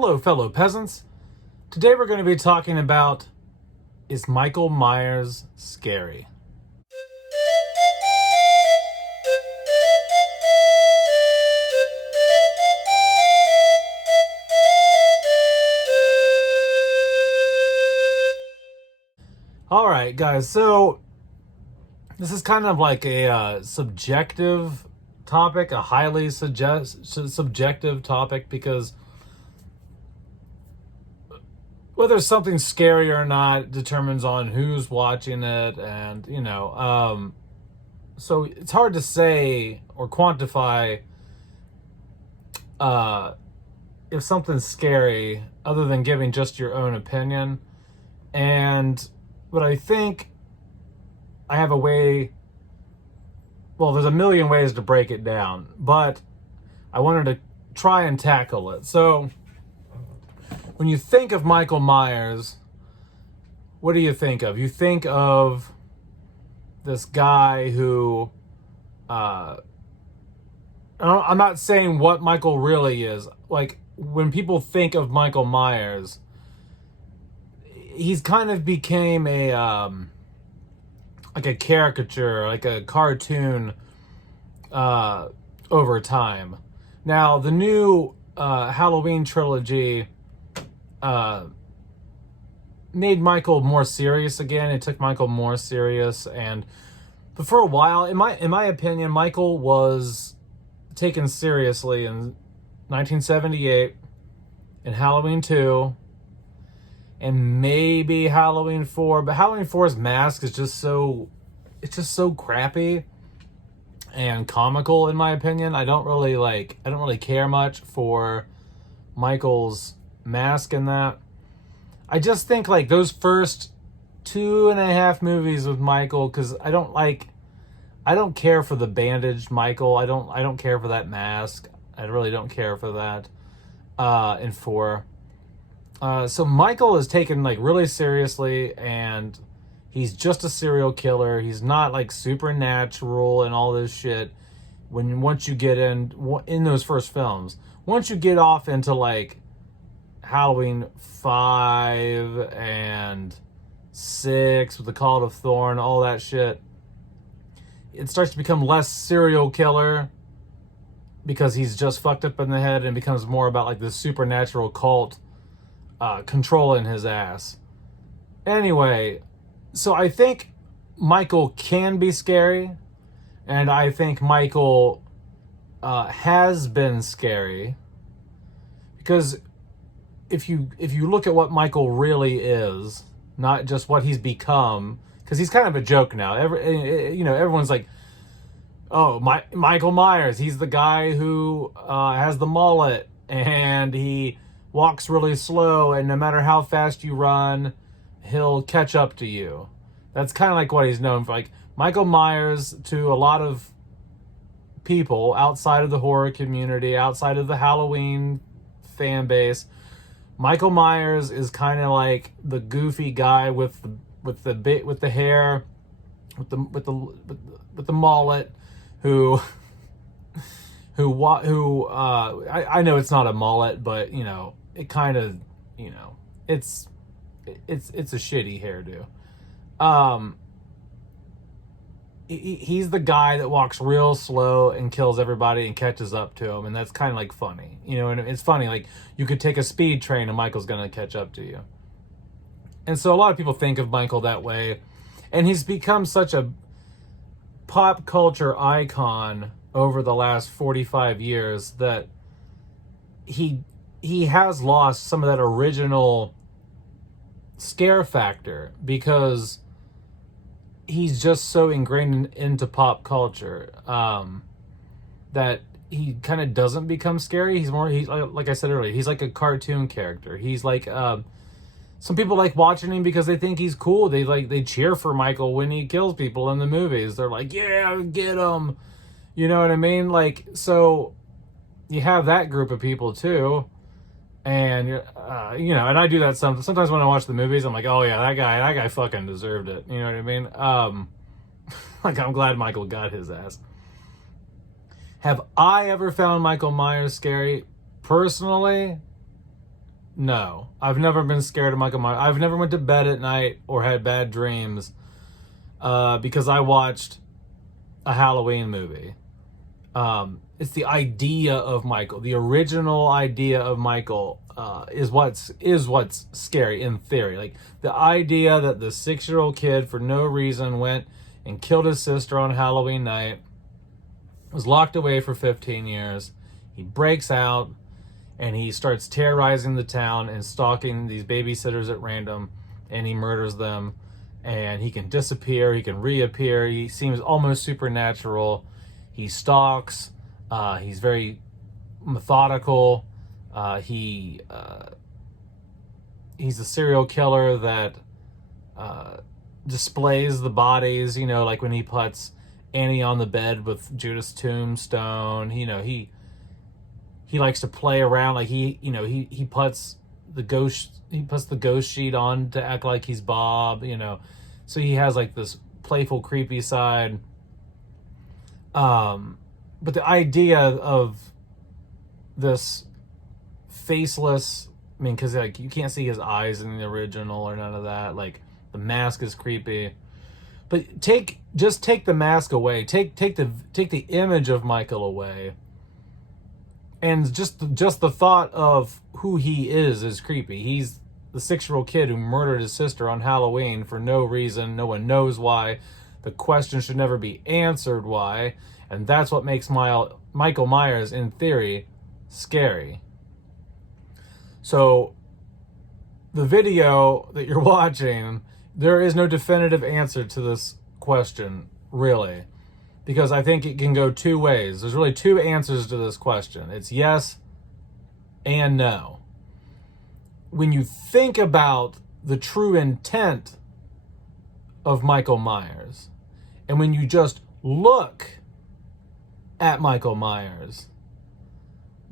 Hello, fellow peasants. Today we're going to be talking about, is Michael Myers scary? All right, guys, so this is kind of like a subjective topic, a highly subjective topic, because whether something's scary or not determines on who's watching it, and so it's hard to say or quantify if something's scary other than giving just your own opinion. But I think I have a way. Well, there's a million ways to break it down, but I wanted to try and tackle it. So when you think of Michael Myers, what do you think of? You think of this guy who, I'm not saying what Michael really is. Like, when people think of Michael Myers, he's kind of became like a caricature, like a cartoon, over time. Now, the new Halloween trilogy made Michael more serious again. It took Michael more serious, but for a while, in my opinion, Michael was taken seriously in 1978, in Halloween 2, and maybe Halloween 4. But Halloween 4's mask is just so crappy and comical, in my opinion. I don't really care much for Michael's mask in that. I just think like those first 2.5 movies with Michael, because I don't care for the bandaged Michael. I don't care for that mask. I really don't care for that in 4. So Michael is taken like really seriously, and he's just a serial killer. He's not like supernatural and all this shit. Once you get in those first films, once you get off into like Halloween 5 and 6 with the Call of Thorn, all that shit, it starts to become less serial killer, because he's just fucked up in the head, and becomes more about like the supernatural cult controlling his ass. Anyway, so I think Michael can be scary, and I think Michael has been scary, because if you look at what Michael really is, not just what he's become, because he's kind of a joke now. Everyone's like, oh, Michael Myers, he's the guy who has the mullet, and he walks really slow, and no matter how fast you run, he'll catch up to you. That's kind of like what he's known for. Like, Michael Myers, to a lot of people outside of the horror community, outside of the Halloween fan base, Michael Myers is kind of like the goofy guy with the hair, with the mullet, who I know it's not a mullet, but it kind of, it's a shitty hairdo. He's the guy that walks real slow and kills everybody and catches up to him, and that's kind of like funny, and it's funny, like you could take a speed train and Michael's gonna catch up to you. And so a lot of people think of Michael that way, and he's become such a pop culture icon over the last 45 years that he has lost some of that original scare factor, because he's just so ingrained into pop culture that he kind of doesn't become scary. He's like I said earlier, he's like a cartoon character. He's like some people like watching him because they think he's cool. They cheer for Michael when he kills people in the movies. They're like, yeah, get him. You know what I mean? Like, so you have that group of people too. And, and I do that sometimes when I watch the movies. I'm like, oh yeah, that guy fucking deserved it. You know what I mean? Like, I'm glad Michael got his ass. Have I ever found Michael Myers scary? Personally, No. I've never been scared of Michael Myers. I've never went to bed at night or had bad dreams because I watched a Halloween movie. It's the idea of Michael. The original idea of Michael is what's scary in theory. Like the idea that the 6-year-old kid for no reason went and killed his sister on Halloween night, was locked away for 15 years. He breaks out and he starts terrorizing the town and stalking these babysitters at random, and he murders them. And he can disappear, he can reappear. He seems almost supernatural. He stalks. He's very methodical. He's a serial killer that displays the bodies. You know, like when he puts Annie on the bed with Judas Tombstone. You know, he likes to play around. Like he puts the ghost sheet on to act like he's Bob. You know, so he has like this playful, creepy side. But the idea of this faceless, I mean, because like you can't see his eyes in the original or none of that. Like the mask is creepy, but take the mask away, take the image of Michael away, and just the thought of who he is creepy. He's the 6-year-old kid who murdered his sister on Halloween for no reason. No one knows why. The question should never be answered why. And that's what makes Michael Myers, in theory, scary. So, the video that you're watching, there is no definitive answer to this question, really. Because I think it can go two ways. There's really two answers to this question. It's yes and no. When you think about the true intent of Michael Myers, and when you just look at Michael Myers,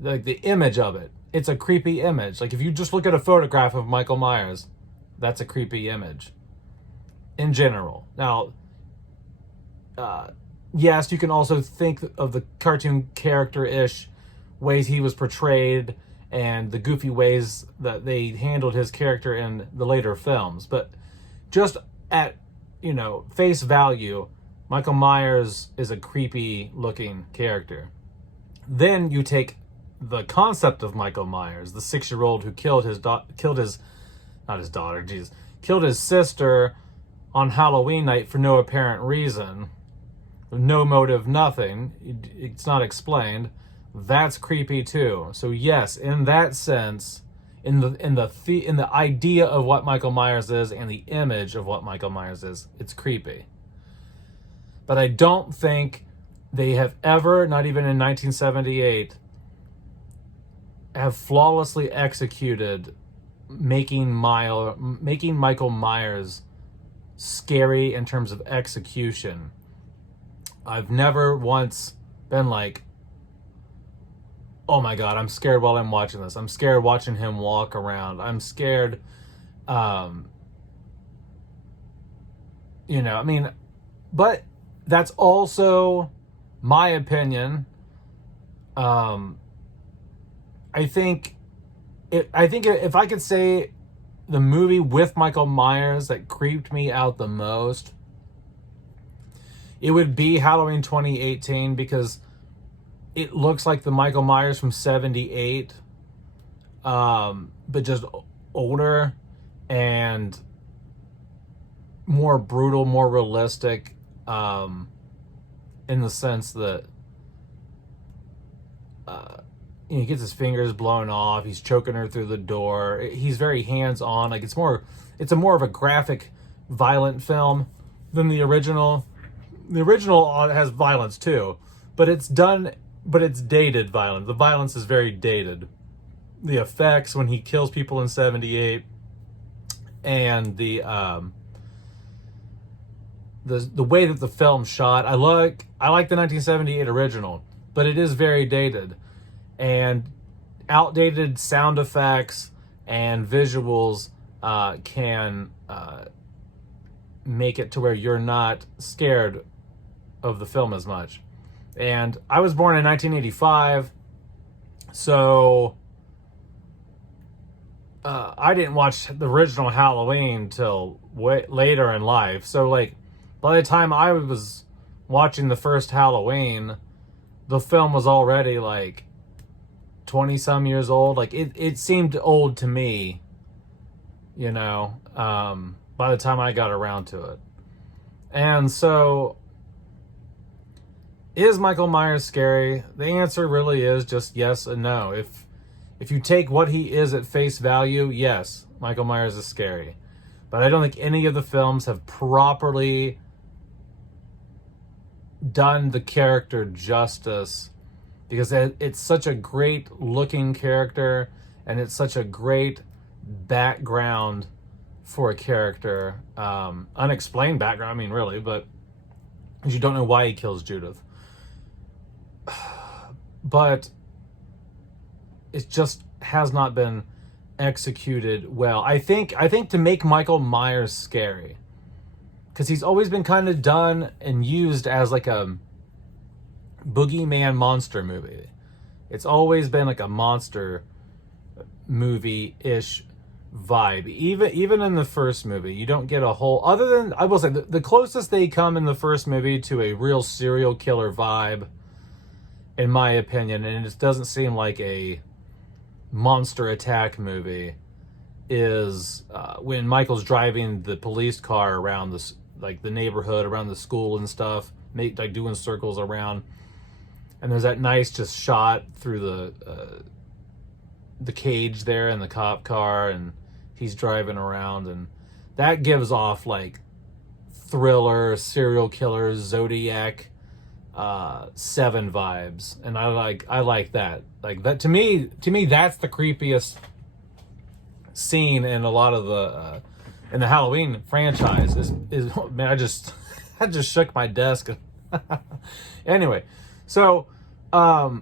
like the image of it, it's a creepy image. Like if you just look at a photograph of Michael Myers, that's a creepy image in general. Now, yes, you can also think of the cartoon character-ish ways he was portrayed and the goofy ways that they handled his character in the later films. But just at, face value, Michael Myers is a creepy looking character. Then you take the concept of Michael Myers, the 6-year-old who killed his sister on Halloween night for no apparent reason, no motive, nothing. It's not explained. That's creepy too. So yes, in that sense, in the idea of what Michael Myers is and the image of what Michael Myers is, it's creepy. But I don't think they have ever, not even in 1978, have flawlessly executed making Michael Myers scary in terms of execution. I've never once been like, oh my God, I'm scared while I'm watching this. I'm scared watching him walk around. I'm scared, but that's also my opinion. I think if I could say the movie with Michael Myers that creeped me out the most, it would be Halloween 2018, because it looks like the Michael Myers from 78, but just older and more brutal, more realistic, in the sense that he gets his fingers blown off, he's choking her through the door. He's very hands-on. Like it's more of a graphic, violent film than the original. The original has violence too, but it's dated violence. The violence is very dated. The effects when he kills people in 78 and the way that the film shot. I like the 1978 original, but it is very dated, and outdated sound effects and visuals can make it to where you're not scared of the film as much. And I was born in 1985, so I didn't watch the original Halloween till way later in life. So like, by the time I was watching the first Halloween, the film was already like 20 some years old. Like it seemed old to me, you know, by the time I got around to it. And so, is Michael Myers scary? The answer really is just yes and no. If you take what he is at face value, yes, Michael Myers is scary. But I don't think any of the films have properly done the character justice, because it's such a great looking character and it's such a great background for a character. Unexplained background, I mean, really, but you don't know why he kills Judith. But it just has not been executed well. I think to make Michael Myers scary, because he's always been kind of done and used as like a boogeyman monster movie. It's always been like a monster movie-ish vibe. Even in the first movie, you don't get a whole, other than, I will say, the closest they come in the first movie to a real serial killer vibe, in my opinion, and it doesn't seem like a monster attack movie, is when Michael's driving the police car around this, like the neighborhood, around the school and stuff, like doing circles around, and there's that nice just shot through the cage there in the cop car, and he's driving around, and that gives off like thriller, serial killer, Zodiac, Seven vibes, and I like that. Like that to me that's the creepiest scene in a lot of the in the Halloween franchise. Is man, I just shook my desk. Anyway, so I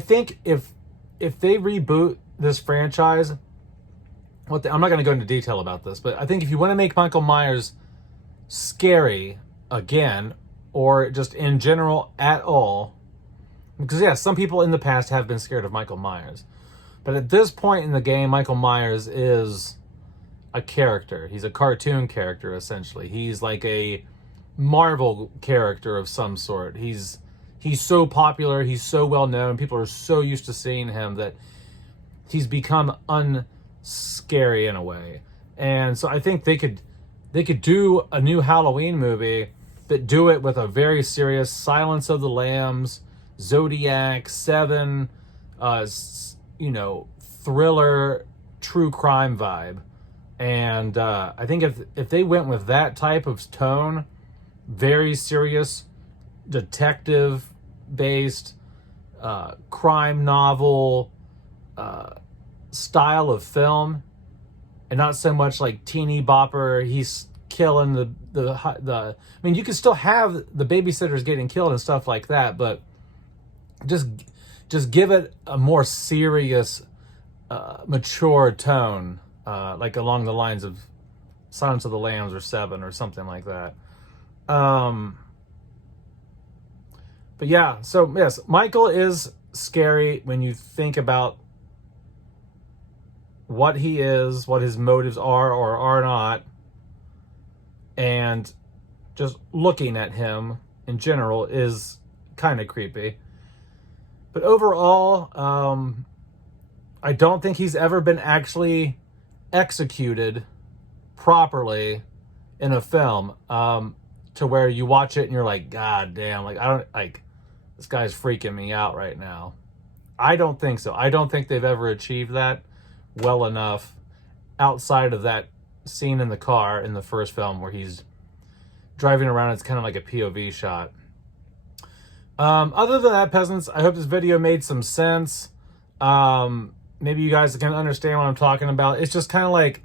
think if they reboot this franchise, I'm not going to go into detail about this, but I think if you want to make Michael Myers scary again, or just in general at all, because yeah, some people in the past have been scared of Michael Myers, but at this point in the game, Michael Myers is a character. He's a cartoon character, essentially. He's like a Marvel character of some sort. He's so popular, he's so well known, people are so used to seeing him that he's become unscary in a way. And so I think they could do a new Halloween movie, but do it with a very serious Silence of the Lambs, Zodiac, Seven, thriller, true crime vibe. And I think if they went with that type of tone, very serious, detective-based, crime novel style of film, and not so much like teeny bopper, he's killing the I mean, you can still have the babysitters getting killed and stuff like that, but just give it a more serious, mature tone, like along the lines of Silence of the Lambs or Seven or something like that. But yeah, so yes, Michael is scary when you think about what he is, what his motives are or are not, and just looking at him in general is kind of creepy. But overall, I don't think he's ever been actually executed properly in a film, to where you watch it and you're like, God damn, like I don't like, this guy's freaking me out right now. I don't think so. I don't think they've ever achieved that well enough, outside of that scene in the car in the first film where he's driving around. It's kind of like a POV shot. Other than that, peasants, I hope this video made some sense. Maybe you guys can understand what I'm talking about. It's just kind of like,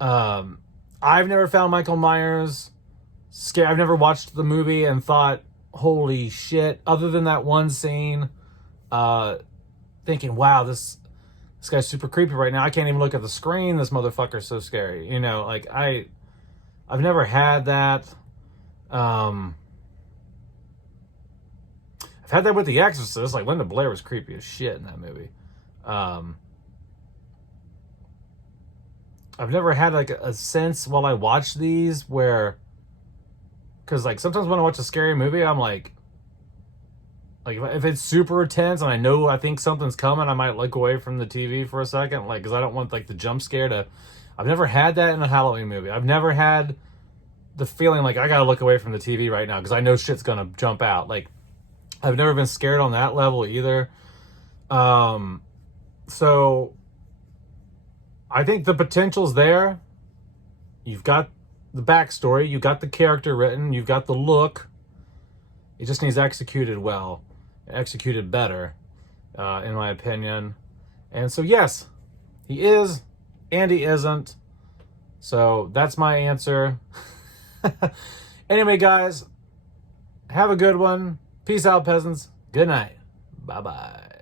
I've never found Michael Myers scary. I've never watched the movie and thought, holy shit, other than that one scene, thinking, wow, this guy's super creepy right now. I can't even look at the screen. This motherfucker's so scary. You know, like I've never had that. I've had that with The Exorcist. Like Linda Blair was creepy as shit in that movie. I've never had like a sense while I watch these where, because like sometimes when I watch a scary movie, I'm like if it's super tense and I think something's coming, I might look away from the TV for a second, like because I don't want like the jump scare to. I've never had that in a Halloween movie. I've never had the feeling like I gotta look away from the TV right now because I know shit's gonna jump out. Like I've never been scared on that level either. So I think the potential's there. You've got the backstory, you've got the character written, you've got the look. It just needs executed well, executed better, in my opinion. And so yes, he is, and he isn't. So that's my answer. Anyway, guys, have a good one. Peace out, peasants. Good night. Bye-bye.